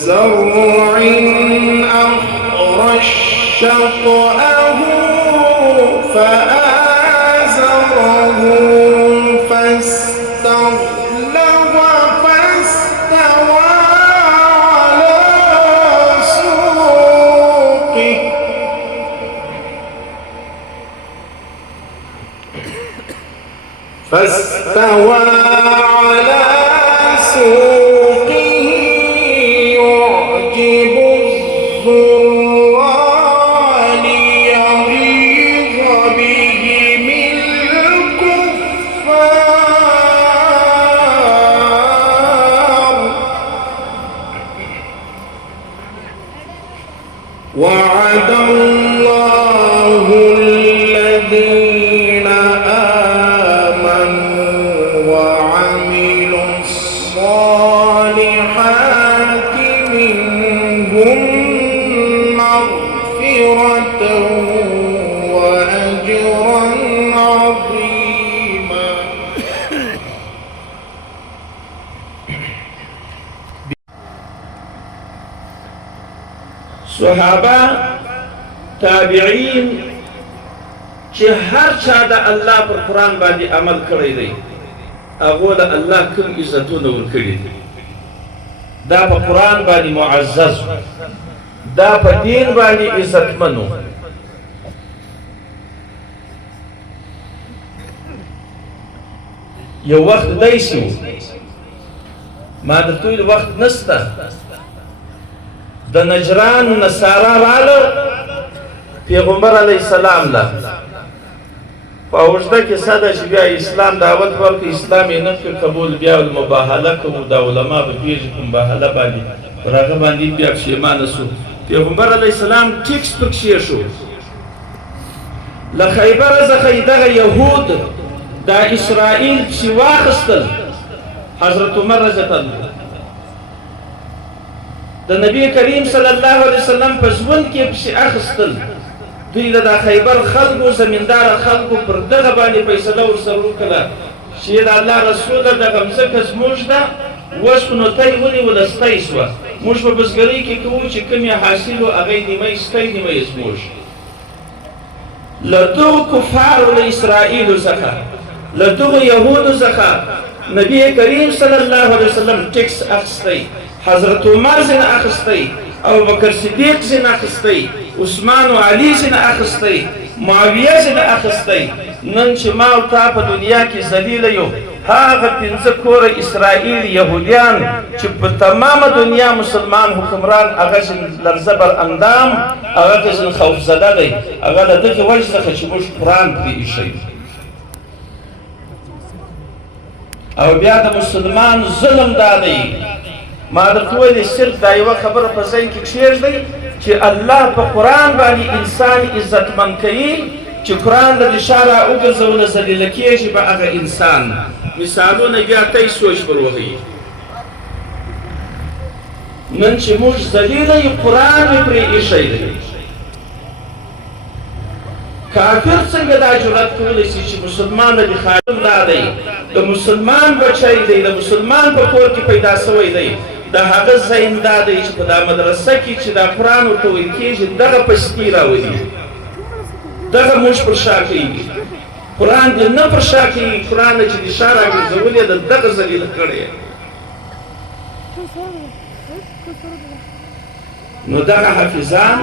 وزرع أخرج شطأه فآزره فاستغلظ فاستوى على سوقه يعجب الزراع ليغيظ بهم الكفار وعد الله الذين وعملوا الصالحات منهم مغفرة وأجرا عظيما. صحابه تابعین چې هر چا د الله پر قرآن باندې عمل کړی دی هغو له الله کوم عزتونه ورکړي دي دا په قرآن باندې معزز دا په دین باندې عزتمن و یو وخت داسې و ما درته ویل وخت نشته د نجران نصارا راغله پیغمبر علیه السلام له په اوږده کیسه ده چې بیا اسلام دعوت ورکړي اسلام یې نه کړ قبول بیا مباهله کوو دا علما به پوهېږي په مباهله باندې پر هغه باندې بیا پښېمانه سو پیغمبر علیه السلام ټیکس په کښېښو له خیبره څخه یې دغه یهود دا اسرائیل چې واخیستل حضرت عمر رضی الله عنه د نبی کریم صلی الله علیه وسلم په ژوند کې پسې اخیستل دوی د خیبر خلکو زمیندار خلکو پر دغه باندې فیصله ورسره وکړه چې د الله رسول دغه مځکه زموږ ده اوس خو نو تی ونیوله ستی شوه موږ په بزګرۍ کې کوو چې کوم یې حاصل و هغه یې نیمه ستی نیمه یې زموږ له دغو کفارو له اسرائیلو څخه له دغو یهودو څخه نبی کریم صلی الله علیه وسلم ټیکس اخیستی حضرت عمر ځینې اخیستی ابوبکر صدیق ځینې اخیستی عثمان و علی ځینې اخیستی معاویه ځینې اخیستی نن چې ما او تا په دنیا کې ذلیله یو هغه پنځه کوره اسرائیل یهودیان چې په تمامه دنیا مسلمان حکمران هغه لرزبر اندام هغه کې خوفزده دی هغه له دغې وجې څخه چې موږ قرآن پرې ایښی او بیا د مسلمان ظلم دا دی ما درته ویلې صرف دا یوه خبره په ذهن کې کښېږدئ چې الله په قرآن باندې انسان عزتمن کوي چې قرآن له دې شا را وګرځوله ذلیله کېږي به هغه انسان مثالونه بیا تی سوچ پر وهئ نن چې موږ ذلیله یو قرآن مې پرې ایښی دی کافر څنګه دا جرأت کولی شي چې مسلمان د خادم دا دی د مسلمان بچی دی د مسلمان په کور کې پیدا شوی دی د هغه ذهن دا دی چې په دا مدرسه کې چې دا قرآن ورته ویل کېږي دغه پسکي راولي دغه موږ پر شا کوي قرآن دې نه پر شا کوي قرآن چې دې شا راګرځولې د دغه ذلیله کړی نو دغه حافظان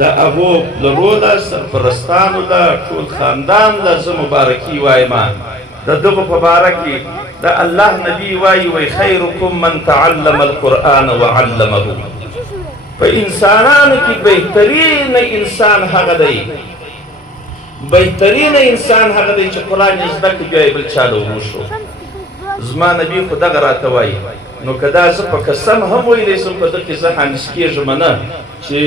د هغو لرو ده سرپرستانو ده ټول خاندان ده زه مبارکي وایم د دغو په باره کې د الله نبي وایي خیرکم من تعلم القرآن وعلمه په انسانانو کې بهترین انسان هغه دی بهترین انسان هغه دی چې قرآن یې زده کړي بیا یې بل چا له وروښو زما نبي خو دغه راته وایي نو که دا زه په قسم هم ویلی شم په دغه کې زه حانس کېږم نه چې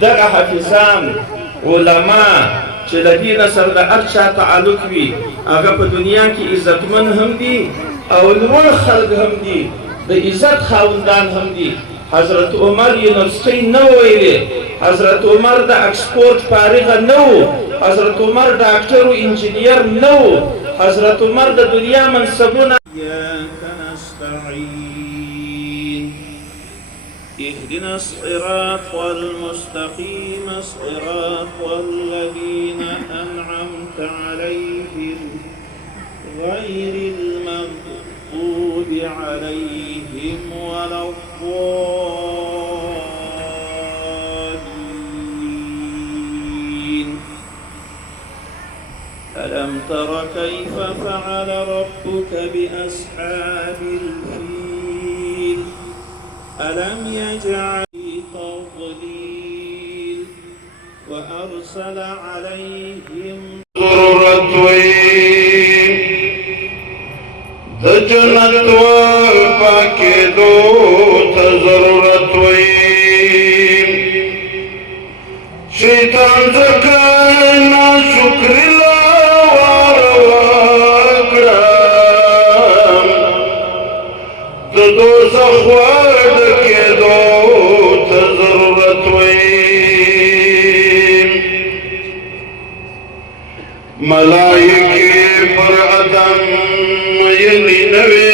دغه حافظان علما چې له دې نه سره د هر چا تعلق وي هغه په دنیا کې عزتمن هم دي او لوړ خلک هم دي د عزت خاوندان هم دي حضرت عمر یونیورسټۍ نه ویلې حضرت عمر د اکسفورډ فارغه نه و حضرت عمر ډاکټر و انجینیر نه و حضرت عمر د دنیا منصبونه اهدنا الصراط المستقيم صراط الذين أنعمت عليهم غير المغضوب عليهم ولا الضالين. ألم تر كيف فعل ربك بأصحاب الفيل ألم يجعل في تضليل وأرسل عليهم ضرورت وی د جنت پاکې دو ته ضرورت وی شیطان ځکه ناشکر لوار وکړم د دوزخ ور کېدو ته ضرورت وی ملائکه پر ادم مینی نوی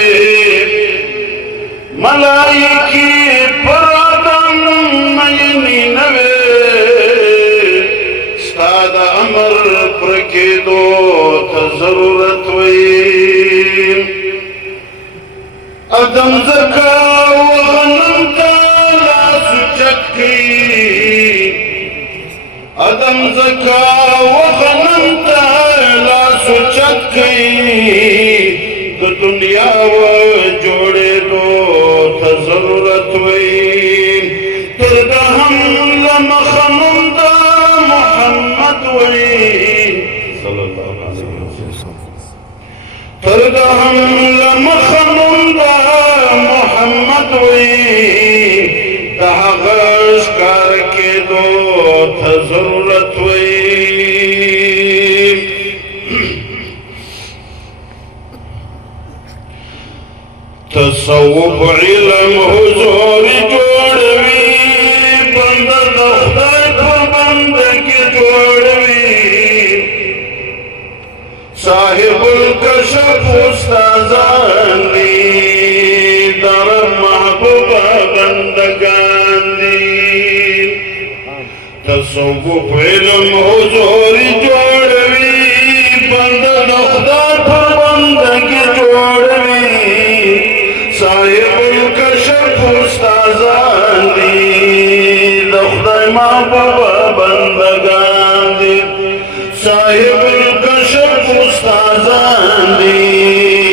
ملائکه پر ادم مینی نوی ستاد امر پر کېدو ته ضرورت وی ادم زکا وغنم تا لاس چک کی ادم زکا وغنم تا لاس چک کی د دنیا و جوړې دو ته ضرورت وی تر د هم لمخنم دا محمد وی صلی الله علیه وسلم تر د هم لمخنم دا محمد وی د هغه ښکار کېدو ته ضرورت وی تصوف علم حضور جوړوي بنده د خدای په بندګي جوړوي صاحب الکشف استادان دي در محبوب بندگان دي تصوف علم حضور جوړوي بنده د خدای په بندګي جوړوي صاحب الکشف استادان دي د خدای محبوب بندگان دي صاحب الکشف استادان دي